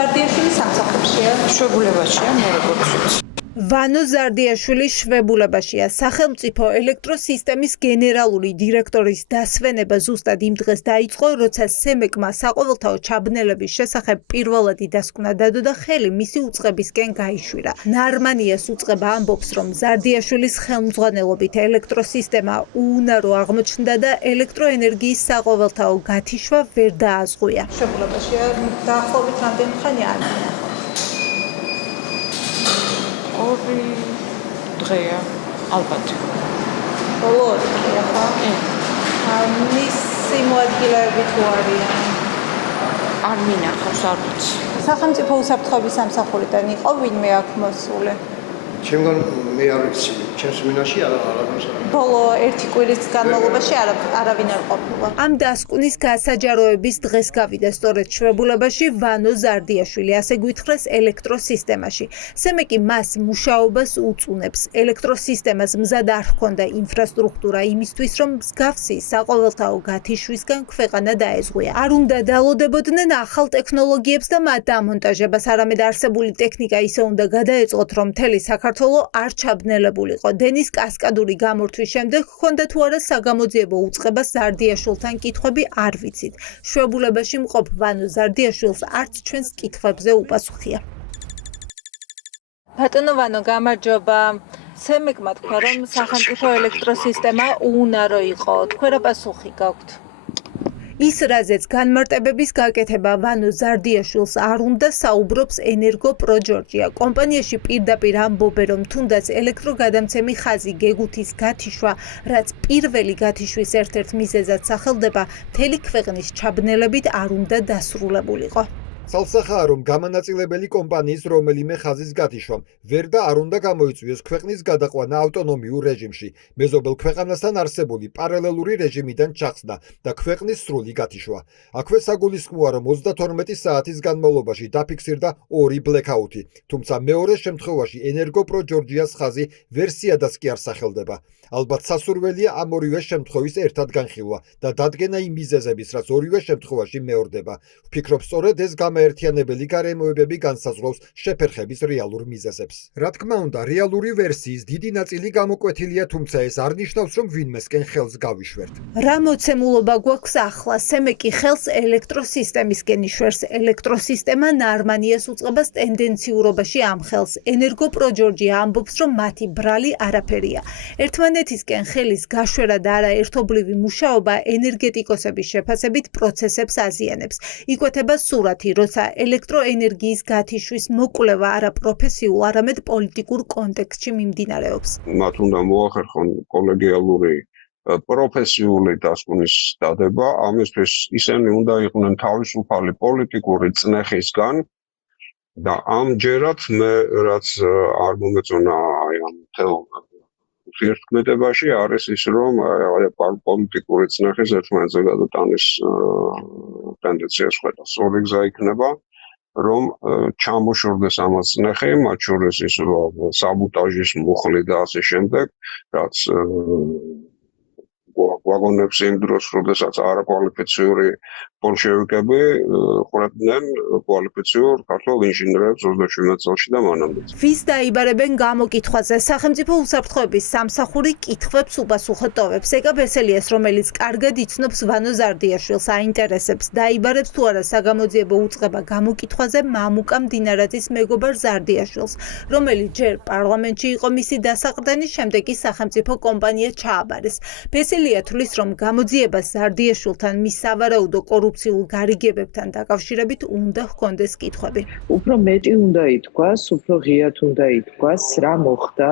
ზარდიაშვილი სამსახურშია. შვებულებაშია, მე როგორც ვიცი. ვანო ზარდიაშვილი შვებულებაშია. სახელმწიფო ელექტროსისტემის გენერალური დირექტორის დასვენება ზუსტად იმ დღეს დაიწყო, როცა სემეკმა საყოველთაო ჩაბნელების შესახებ პირველადი დასკვნა დადო და ხელი მისი უწყებისკენ გაიშვირა. ნარმანიას უწყება ამბობს, რომ ზარდიაშვილის ხელმძღვანელობით ელექტროსისტემა უუნარო აღმოჩნდა და ელექტროენერგიის საყოველთაო გათიშვა ვერ დააზღვია. შვებულებაშია დაახლოებით რამდენი ხანი არ მინახავს. ორი დღეა, ალბათ. ბოლო ორი დღეა ხო? მისი მოადგილეები თუ არიან? არ მინახავს, არ ვიცი. სახელმწიფო უსაფრთხოების სამსახურიდან იყო ვინმე აქ მოსული? ჩემგან მე არ ვიცი, ჩემს მინაში არ ბოლო ერთი კვირის განმავლობაში არავინ არ ყოფილა. ამ დასკვნის გასაჯაროების დღეს გავიდა სწორედ შვებულებაში ვანო ზარდიაშვილი, ასე გვითხრეს ელექტროსისტემაში. სემეკი მას მუშაობას უწუნებს. ელექტროსისტემას მზად არ ჰქონდა ინფრასტრუქტურა იმისთვის, რომ მსგავსი საყოველთაო გათიშვისგან ქვეყანა დაეზღვია. არ უნდა დალოდებოდნენ ახალ ტექნოლოგიებს და მათ დამონტაჟებას, არამედ არსებული ტექნიკა ისე უნდა გადაეწყოთ, რომ მთელი საქართველო არ ჩაბნელებულიყო. დენის კასკადური გამორთვის შემდეგ ჰქონდა თუ არა საგამოძიებო უწყება ზარდიაშვილთან კითხვები არ ვიცით. შვებულებაში მყოფ ვანო ზარდიაშვილს არც ჩვენს კითხვებზე უპასუხია. ბატონო ვანო, გამარჯობა. სემეკმა თქვა, რომ სახელმწიფო ელექტროსისტემა უუნარო იყო. თქვენ რა პასუხი გაქვთ? ის რაზეც განმარტებების გაკეთება ვანო ზარდიაშვილს არ უნდა, საუბრობს ენერგო პრო ჯორჯია. კომპანიაში პირდაპირ ამბობენ, რომ თუნდაც ელექტროგადამცემი ხაზი გეგუთის გათიშვა, რაც პირველი გათიშვის ერთ-ერთ მიზეზად სახელდება, მთელი ქვეყნის ჩაბნელებით არ უნდა დასრულებულიყო. Salsaxaa, რომ გამანაწილებელი კომპანიის რომელიმე ხაზის გათიშვამ ვერ და არ უნდა გამოიწვიოს ქვეყნის გადაყვანა ავტონომიურ რეჟიმში, მეზობელ ქვეყანასთან არსებული პარალელური რეჟიმიდან ჩახსნა და ქვეყნის სრული გათიშვა. აქვე საგულისხმოა, რომ 32 საათის განმავლობაში დაფიქსირდა 2 ბლეკაუთი, თუმცა მეორე შემთხვევაში ენერგო პრო ჯორჯიას ხაზი ვერსიადაც კი არ სახელდება. ალბათ სასურველია ამ ორივე შემთხვევის ერთად განხილვა და დადგენა იმ მიზეზების, რაც ორივე შემთხვევაში მეორდება. ვფიქრობ, სწორედ ეს გამაერთიანებელი გარემოებები განსაზღვრავს შეფერხების რეალურ მიზეზებს. რა თქმა უნდა, რეალური ვერსიის დიდი ნაწილი გამოკვეთილია, თუმცა ეს არ ნიშნავს, რომ ვინმესკენ ხელს გავიშვერთ. რა მოცემულობა გვაქვს ახლა? სემეკი ხელს ელექტროსისტემისკენ იშვერს. ელექტროსისტემა ნარმანიას უწყებას ტენდენციურობაში ამ ხელს. ენერგო პრო ჯორჯია ამბობს, რომ მათი ბრალი არაფერია. ერთმანეთისკენ ხელის გაშვერა და არაერთობლივი მუშაობა ენერგეტიკოსების შეფასებით პროცესებს აზიანებს. იკვეთება სურათი, როცა ელექტროენერგიის გათიშვის მოკვლევა არა პროფესიულ, არამედ პოლიტიკურ კონტექსტში მიმდინარეობს. მათ უნდა მოახერხონ კოლეგიალური პროფესიული დასკვნის დადება, ამისთვის ისინი უნდა იყვნენ თავისუფალი პოლიტიკური წნეხისგან და ამჯერად მე რაც არ მომეწონა აი ამ თელ ურთიერთქმედებაში არის ის, რომ პოლიტიკური წნეხის ერთმანეთზე გადატანის ტენდენციას ხედავს. ორი გზა იქნება, რომ ჩამოშორდეს ამას წნეხი, მათ შორის ის რომ საბოტაჟის მუხლი და ასე შემდეგ, რაც გვაგონებს იმ დროს, როდესაც არაკვალიფიციური ბოლშევიკები ყურებდნენ კვალიფიციურ ქართულ ინჟინერებს 27 წელში და მანამდე. ვის დაიბარებენ გამოკითხვაზე? სახელმწიფო უსაფრთხოების სამსახური კითხვებს უპასუხო ტოვებს. ეკა ბესელიას, რომელიც კარგად იცნობს ვანო ზარდიაშვილს, აინტერესებს, დაიბარებს თუ არა საგამოძიებო უწყება გამოკითხვაზე მამუკა მდინარაძის მეგობარ ზარდიაშვილს, რომელიც ჯერ პარლამენტში იყო მისი დასაყრდენი, შემდეგ კი სახელმწიფო კომპანია ჩააბარეს. ბესელია თვლის, რომ გამოძიებას ზარდიაშვილთან მის სავარაუდო კორუფციულ გარიგებებთან დაკავშირებით უნდა ჰქონდეს კითხვები. უფრო მეტი უნდა ითქვას, უფრო ღიად უნდა ითქვას, რა მოხდა.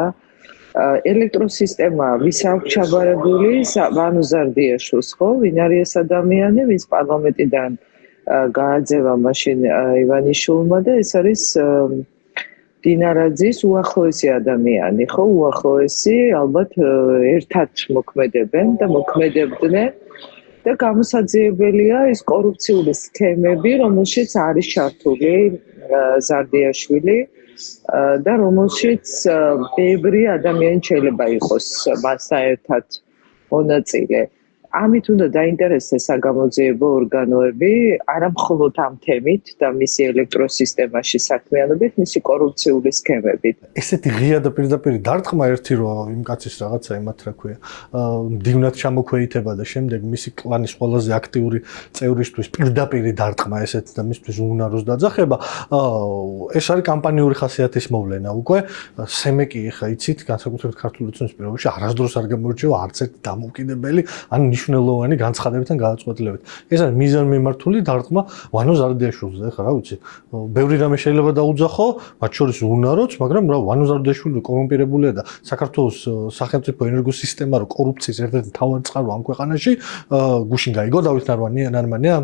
ელექტროსისტემა ვის აქვს ჩაბარებული? ვანო ზარდიაშვილს, ხო? ვინ არის ეს ადამიანი, ვის პარლამენტიდან გააძევა მაშინ ივანიშვილმა და ეს არის დინარაძის უახლოესი ადამიანი, ხო? უახლოესი, ალბათ ერთად მოქმედებენ და მოქმედებდნენ. და გამოსაძიებელია ის კორუფციული სქემები, რომელშიც არის ჩართული ზარდიაშვილი და რომელშიც ბევრი ადამიანი შეიძლება იყოს მასთან ერთად მონაწილე. ამით უნდა დაინტერესდეს საგამოძიებო ორგანოები, არა მხოლოდ ამ თემით და მისი ელექტროსისტემაში საქმიანობით, მისი კორუფციული სქემებით. ესეთი ღია და პირდაპირ დარტყმა ერთი რო იმ კაცის რაღაცა იმათ რა ქვია, მდივნად ჩამოქვეითება და შემდეგ მისი კლანის ყველაზე აქტიური წევრისთვის პირდაპირ დარტყმა ესეთ და მისთვის უნაროს დაძახება, ეს არის კამპანიური ხასიათის მოვლენა უკვე. სემეკი ხა იცით, განსაკუთრებით ქართული ოცნების პირობებში არასდროს არ გამოირჩევა არც ერთ დამოუკიდებელი ან მნიშვნელოვანი განცხადებებთან გადაწყვეტილებით. ეს არის მიზანმიმართული დარტყმა ვანო ზარდიაშვილზე, ხა რა ვიცი. ბევრი რამე შეიძლება დაუძახო, მათ შორის უნაროც, მაგრამ რა ვანო ზარდიაშვილი კორუმპირებულია და საქართველოს სახელმწიფო ენერგოსისტემა რო კორუფციის ერთ-ერთი მთავარი წყარო ამ ქვეყანაში, გუშინ გაიგო დავით ნარმანია,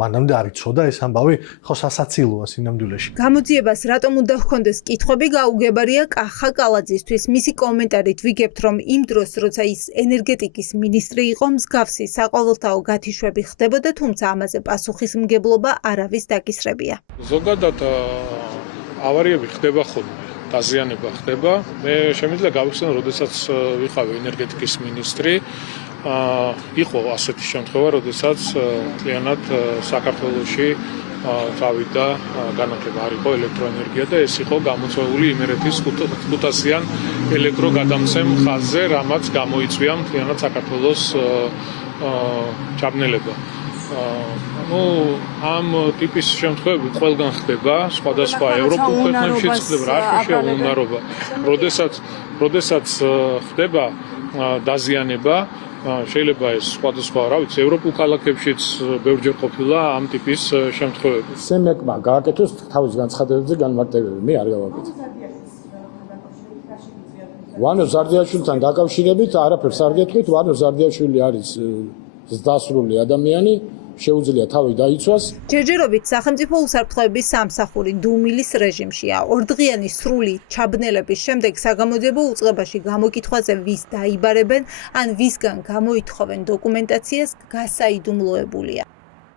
მანამდე არ იცოდა ეს ამბავი, ხო სასაცილოა სინამდვილეში. გამოძიებას რატომ უნდა ჰქონდეს კითხვები გაუგებარია კახა კალაძისთვის. მისი კომენტარით ვიგებთ, რომ იმ დროს, როცა ის ენერგეტიკის მინისტრი იყო, მსგავსი საყოველთაო გათიშვები ხდებოდა, თუმცა ამაზე პასუხისმგებლობა არავის დაკისრებია. ზოგადად ავარიები ხდება ხოლმე, დაზიანება ხდება. მე შემიძლია გავიხსენო, როდესაც ვიყავი ენერგეტიკის მინისტრი, იყო ასეთი შემთხვევა, როდესაც მთლიანად საქართველოში წავიდა განათლება არ იყო ელექტროენერგია და ეს იყო გამოწვეული იმერეთის 500-იან ელექტროგადამცემ ხაზზე, რამაც გამოიწვია მთლიანად საქართველოს ჩაბნელება. ამ ტიპის შემთხვევები ყველგან ხდება, სხვადასხვა ევროპულ ქვეყნებშიც ხდება, რა შეშია უნარობა. როდესაც ხდება დაზიანება, შეიძლება ეს სხვადასხვა, რა ვიცი, ევროპულ ქალაქებშიც ბევრჯერ ყოფილა ამ ტიპის შემთხვევები. სემეკმა გააკეთოს თავის განცხადებებზე განმარტებები, მე არ გავაკეთე. ვანო ზარდიაშვილთან დაკავშირებით არაფერს არ გეტყვით, ვანო ზარდიაშვილი არის დასრული ადამიანი, შეუძლია თავი დაიცვას. ჯერჯერობით სახელმწიფო უსაფრთხოების სამსახური დუმილის რეჟიმშია. ორდღიანი სრული ჩაბნელების შემდეგ საგამოძიებო უწყებაში გამოკითხვაზე ვის დაიბარებენ ან ვისგან გამოითხოვენ დოკუმენტაციას გასაიდუმლოებულია.